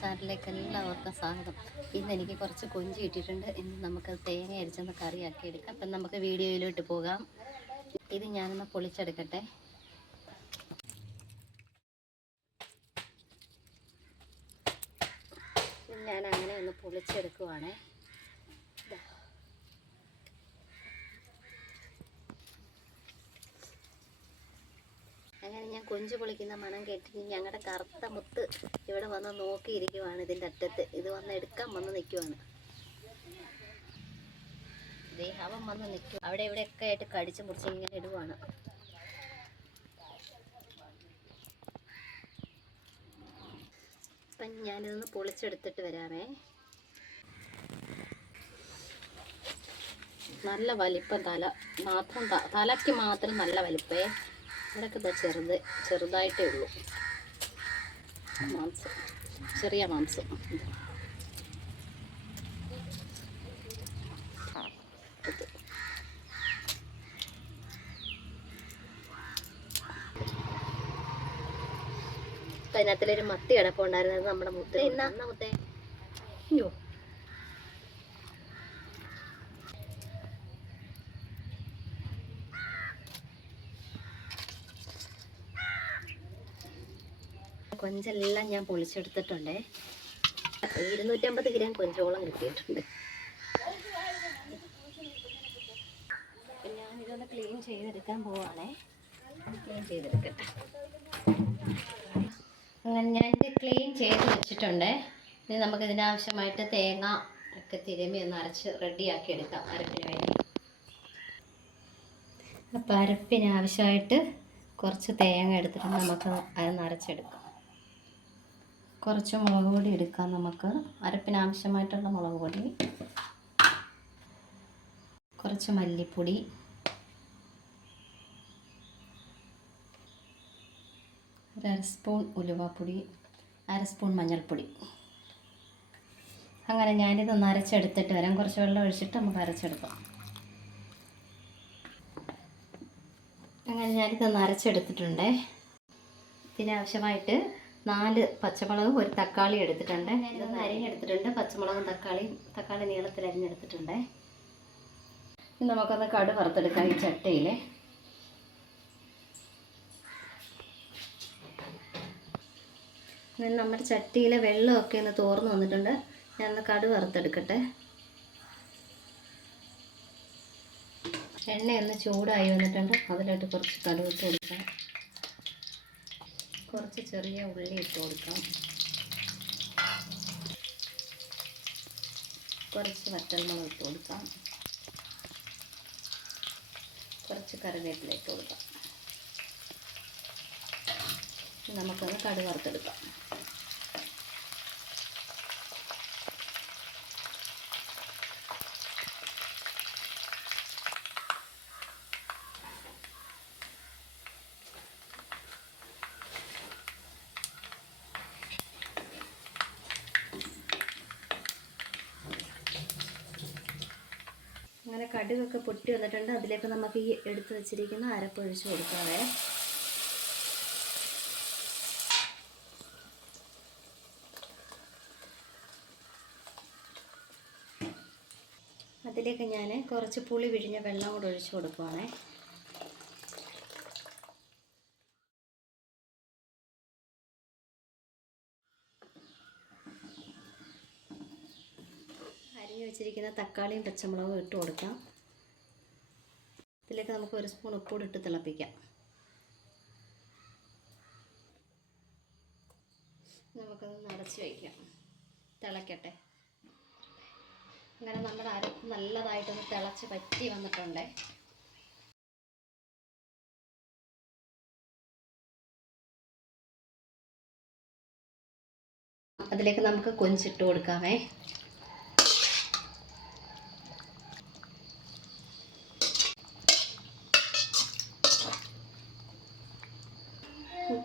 ചാനലിലേക്ക് എല്ലാവർക്കും സ്വാഗതം. ഇന്ന് എനിക്ക് കുറച്ച് കൊഞ്ച് കിട്ടിയിട്ടുണ്ട്. ഇന്ന് നമുക്ക് തേങ്ങ അരിച്ചൊന്ന് കറിയാക്കി എടുക്കാം. അപ്പം നമുക്ക് വീഡിയോയിലോട്ട് പോകാം. ഇത് ഞാനൊന്ന് പൊളിച്ചെടുക്കട്ടെ. ഞാൻ അങ്ങനെ ഒന്ന് പൊളിച്ചെടുക്കുവാണേ. അങ്ങനെ ഞാൻ കൊഞ്ച് പൊളിക്കുന്ന മണം കേട്ടിട്ട് ഞങ്ങളുടെ കറുത്ത മുത്ത് ഇവിടെ വന്ന് നോക്കിയിരിക്കുവാണ്. ഇതിൻ്റെ അറ്റത്ത് ഇത് വന്ന് എടുക്കാൻ വന്ന് നിൽക്കുവാണ്. അവൻ വന്ന് നിൽക്കും. അവിടെ ഇവിടെയൊക്കെ ആയിട്ട് കടിച്ച് മുറിച്ച് ഇങ്ങനെ ഇടുവാണ്. അപ്പം ഞാനിതൊന്ന് പൊളിച്ചെടുത്തിട്ട് വരാമേ. നല്ല വലിപ്പം തലയ്ക്ക് മാത്രം നല്ല വലിപ്പേ. ഇവിടെയൊക്കെ ചെറുതായിട്ടേ ഉള്ളൂ മാംസം, ചെറിയ മാംസം. അതിനകത്തിലൊരു മത്തി കിടപ്പുണ്ടായിരുന്നത് നമ്മുടെ മുത്തേ. മുത്തേ അയ്യോ, കൊഞ്ചെല്ലാം ഞാൻ പൊളിച്ചെടുത്തിട്ടുണ്ടേ. 250 ഗ്രാം കൊഞ്ചോളം കിട്ടിയിട്ടുണ്ട്. ഞാനിതൊന്ന് ക്ലീൻ ചെയ്തെടുക്കാൻ പോവാണേ. ക്ലീൻ ചെയ്തെടുക്കട്ടെ. അങ്ങനെ ഞാനിത് ക്ലീൻ ചെയ്ത് വെച്ചിട്ടുണ്ട്. ഇനി നമുക്കിതിനാവശ്യമായിട്ട് തേങ്ങ ഒക്കെ തിരുമ്മി ഒന്ന് അരച്ച് റെഡിയാക്കി എടുക്കാം അരപ്പിന് വേണ്ടി. അപ്പോൾ അരപ്പിനാവശ്യമായിട്ട് കുറച്ച് തേങ്ങ എടുത്തിട്ട് നമുക്ക് അത് അരച്ചെടുക്കാം. കുറച്ച് മുളക് പൊടി എടുക്കാം. നമുക്ക് അരപ്പിനാവശ്യമായിട്ടുള്ള മുളക് പൊടി, കുറച്ച് മല്ലിപ്പൊടി, ഒരു 1/2 സ്പൂൺ ഉലുവപ്പൊടി, 1/2 സ്പൂൺ മഞ്ഞൾപ്പൊടി. അങ്ങനെ ഞാനിതൊന്ന് അരച്ചെടുത്തിട്ട് വരാം. കുറച്ച് വെള്ളം ഒഴിച്ചിട്ട് നമുക്ക് അരച്ചെടുക്കാം. അങ്ങനെ ഞാനിതൊന്ന് അരച്ചെടുത്തിട്ടുണ്ട്. ഇതിനാവശ്യമായിട്ട് 4 പച്ചമുളകും ഒരു തക്കാളി എടുത്തിട്ടുണ്ട്. ഞാനിതൊന്ന് അരിഞ്ഞെടുത്തിട്ടുണ്ട്. പച്ചമുളകും തക്കാളി നീളത്തിൽ അരിഞ്ഞെടുത്തിട്ടുണ്ട്. ഇനി നമുക്കൊന്ന് കടുക് വറുത്തെടുക്കാം ഈ ചട്ടിയിൽ. നമ്മുടെ ചട്ടിയിലെ വെള്ളമൊക്കെ ഒന്ന് തോർന്ന് വന്നിട്ടുണ്ട്. ഞാനൊന്ന് കടുക് വറുത്തെടുക്കട്ടെ. എണ്ണയൊന്ന് ചൂടായി വന്നിട്ടുണ്ട്. അതിലോട്ട് കുറച്ച് കടുക് ഇട്ട് കൊടുക്കാം. കുറച്ച് ചെറിയ ഉള്ളി ഇട്ട് കൊടുക്കാം. കുറച്ച് വറ്റൽമുളക് ഇട്ട് കൊടുക്കാം. കുറച്ച് കറിവേപ്പില ഇട്ട് കൊടുക്കാം. നമുക്കൊന്ന് കടുക് വറുത്തെടുക്കാം. അങ്ങനെ കടുകൊക്കെ പൊട്ടി വന്നിട്ടുണ്ട്. അതിലേക്ക് നമുക്ക് ഈ എടുത്ത് വെച്ചിരിക്കുന്ന അരപ്പ് ഒഴിച്ച് കൊടുക്കാവേ. അതിലേക്ക് ഞാൻ കുറച്ച് പുളി പിഴിഞ്ഞ വെള്ളം കൂടെ ഒഴിച്ച് കൊടുക്കുവാണേ. അരിഞ്ഞു വെച്ചിരിക്കുന്ന തക്കാളിയും പച്ചമുളകും ഇട്ട് കൊടുക്കാം. ഇതിലേക്ക് നമുക്ക് 1 സ്പൂൺ ഉപ്പൂടി ഇട്ട് തിളപ്പിക്കാം. നമുക്കത് അടച്ച് വയ്ക്കാം, തിളയ്ക്കട്ടെ. അങ്ങനെ നമ്മുടെ അരപ്പ് നല്ലതായിട്ടൊന്ന് തിളച്ച് പറ്റി വന്നിട്ടുണ്ട്. അതിലേക്ക് നമുക്ക് കൊഞ്ചിട്ട് കൊടുക്കാമേ.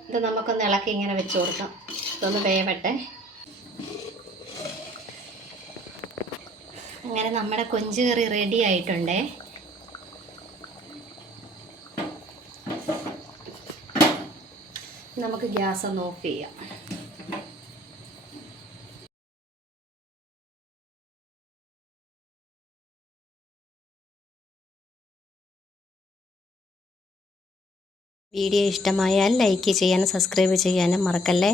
ഇത് നമുക്കൊന്ന് ഇളക്കി ഇങ്ങനെ വെച്ച് കൊടുക്കാം. ഇതൊന്ന് വേവട്ടെ. അങ്ങനെ നമ്മുടെ കൊഞ്ച് കറി റെഡി ആയിട്ടുണ്ടേ. നമുക്ക് ഗ്യാസ് ഒന്ന് ഓഫ് ചെയ്യാം. വീഡിയോ ഇഷ്ടമായാൽ ലൈക്ക് ചെയ്യാനും സബ്സ്ക്രൈബ് ചെയ്യാനും മറക്കല്ലേ.